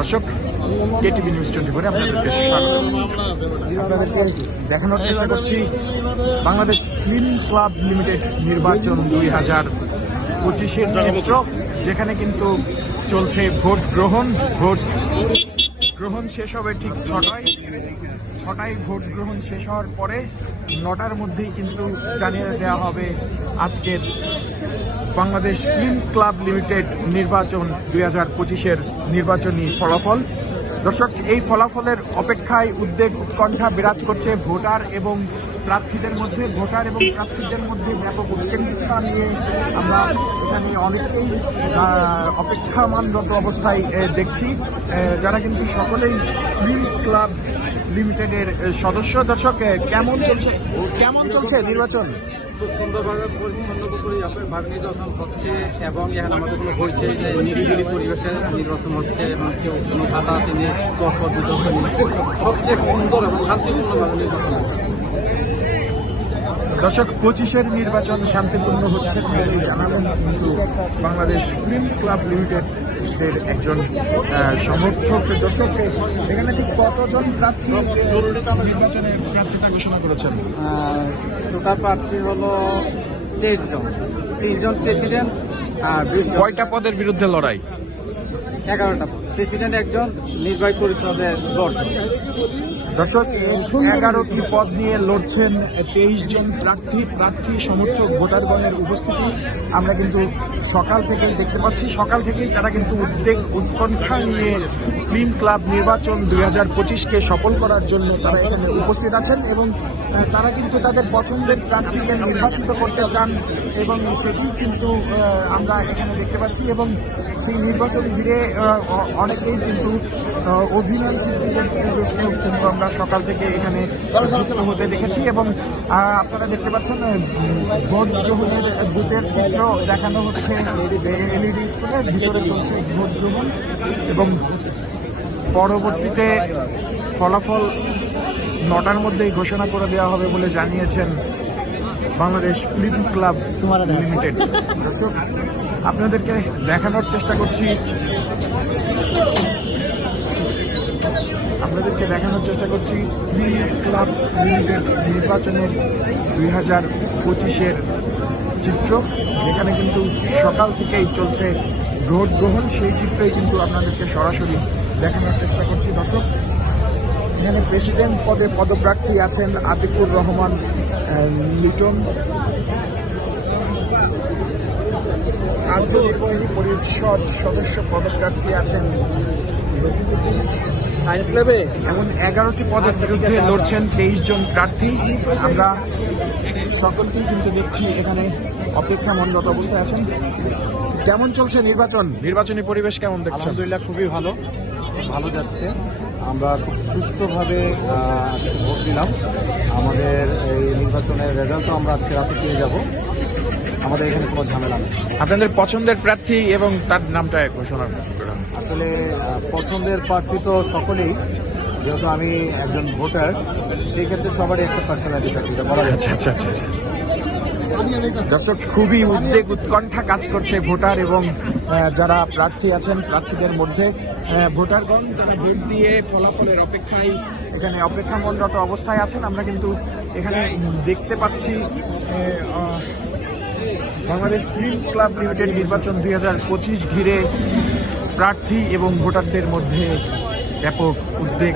দর্শক, KTV news twenty ফোরে আপনাদেরকে স্বাগত। আপনাদেরকে দেখানোর চেষ্টা করছি বাংলাদেশ ফিল্ম ক্লাব লিমিটেড নির্বাচন দুই হাজার পঁচিশের চিত্র, যেখানে কিন্তু চলছে ভোট গ্রহণ, ভোট গ্রহণ শেষ হবে ঠিক ছটায়। ছটায় ভোট গ্রহণ শেষ হওয়ার পরে নটার মধ্যেই কিন্তু জানিয়ে দেওয়া হবে আজকের বাংলাদেশ ফিল্ম ক্লাব লিমিটেড নির্বাচন দুই হাজার পঁচিশের নির্বাচনী ফলাফল। দর্শক, এই ফলাফলের অপেক্ষায় উদ্বেগ উৎকণ্ঠা বিরাজ করছে ভোটার এবং প্রার্থীদের মধ্যে, ভোটার এবং প্রার্থীদের মধ্যে ব্যাপক উৎকেন্দ্রিতা নিয়ে আমরা এখানে অনেকেই অপেক্ষামানরত অবস্থায় দেখছি। যারা কিন্তু সকলেই ফিল্ম ক্লাব লিমিটেডের সদস্য। দর্শক কেমন চলছে? কেমন চলছে নির্বাচন? খুব সুন্দরভাবে পরিচ্ছন্ন করে আপনার ভাগ নির্বাচন হচ্ছে এবং এখানে আমাদের কোনো হইচই নেই। নিরিবিলি পরিবেশে নির্বাচন হচ্ছে এবং কেউ কোনো বাধা তিনি তর্ক বিতর্ক সবচেয়ে সুন্দর এবং শান্তিপূর্ণভাবে নির্বাচন হচ্ছে। দর্শক পঁচিশের নির্বাচন শান্তিপূর্ণ হচ্ছে তিনি জানালেন কিন্তু বাংলাদেশ ফিল্ম ক্লাব লিমিটেড এর একজন সমর্থক দর্শক। এখানে ঠিক কতজন প্রার্থী নির্বাচনে প্রার্থিতা ঘোষণা করেছেন? টোটাল প্রার্থী হলো তেইশ জন। তিনজন প্রেসিডেন্ট আর কয়টা পদের বিরুদ্ধে লড়াই? এগারোটা প্রেসিডেন্ট একজন নির্বাহী পরিষদের দশজন দর্শক এগারোটি পদ নিয়ে লড়ছেন তেইশ জন প্রার্থী প্রার্থী, সমর্থক, ভোটারগণের উপস্থিতি। আমরা কিন্তু সকাল থেকেই দেখতে পাচ্ছি, সকাল থেকেই তারা কিন্তু উদ্বেগ, উৎকণ্ঠা নিয়ে ফিল্ম ক্লাব নির্বাচন দুই হাজার পঁচিশকে সফল করার জন্য তারা এখানে উপস্থিত আছেন এবং তারা কিন্তু তাদের পছন্দের প্রার্থীকে নির্বাচিত করতে চান এবং সেটি কিন্তু আমরা এখানে দেখতে পাচ্ছি এবং সেই নির্বাচন ঘিরে অনেকেই কিন্তু অভিনয় শিল্পীদেরকেও কিন্তু আমরা সকাল থেকে এখানে যুক্ত হতে দেখেছি এবং আপনারা দেখতে পাচ্ছেন ভোট গ্রহণের বুথের চিত্র দেখানো হচ্ছে এলইডি স্ক্রিনে, ভিতরে চলছে ভোট গ্রহণ এবং পরবর্তীতে ফলাফল নটার মধ্যেই ঘোষণা করে দেওয়া হবে বলে জানিয়েছেন বাংলাদেশ ফিল্ম ক্লাব লিমিটেড। আপনাদেরকে দেখানোর চেষ্টা করছি। আপনাদেরকে দেখানোর চেষ্টা করছি ক্লাব লিমিটেড নির্বাচনের দুই হাজার পঁচিশের চিত্র। যেখানে কিন্তু সকাল থেকেই চলছে ভোট গ্রহণ। সেই চিত্রই কিন্তু আপনাদেরকে সরাসরি দেখানোর চেষ্টা করছি। দর্শক, এখানে প্রেসিডেন্ট পদে পদপ্রার্থী আছেন আতিকুর রহমান লিটন। কার্যনির্বাহী পরিষদ সদস্য পদপ্রার্থী আছেন সায়েন্স ল্যাবে এমন এগারোটি পদের বিরুদ্ধে লড়ছেন তেইশ জন প্রার্থী। আমরা সকলকেই কিন্তু দেখছি এখানে অপেক্ষা মনরত অবস্থায় আছেন। কেমন চলছে নির্বাচন? নির্বাচনী পরিবেশ কেমন দেখছেন? আলহামদুলিল্লাহ খুবই ভালো। ভালো যাচ্ছে। আমরা খুব সুস্থভাবে আহ, ভোট দিলাম। আমাদের এই নির্বাচনের রেজাল্টও আমরা আজকে রাতে পেয়ে যাব। আমাদের এখানে কোনো ঝামেলা নেই। আপনাদের পছন্দের প্রার্থী এবং তার নামটা ঘোষণা করুন। আসলে পছন্দের প্রার্থী তো সকলেই যেহেতু আমি একজন ভোটার সেই ক্ষেত্রে সবারই একটা পার্সোনালিটি থাকে বলা যাচ্ছে আচ্ছা আচ্ছা আচ্ছা দর্শক খুবই উদ্বেগ উৎকণ্ঠা কাজ করছে ভোটার এবং যারা প্রার্থী আছেন প্রার্থীদের মধ্যে ভোটারগণ তারা ভোট দিয়ে ফলাফলের অপেক্ষায় এখানে অপেক্ষামনরত অবস্থায় আছেন আমরা কিন্তু এখানে দেখতে পাচ্ছি বাংলাদেশ ফিল্ম ক্লাব লিমিটেড নির্বাচন দুই হাজার পঁচিশ ঘিরে প্রার্থী এবং ভোটারদের মধ্যে ব্যাপক উদ্বেগ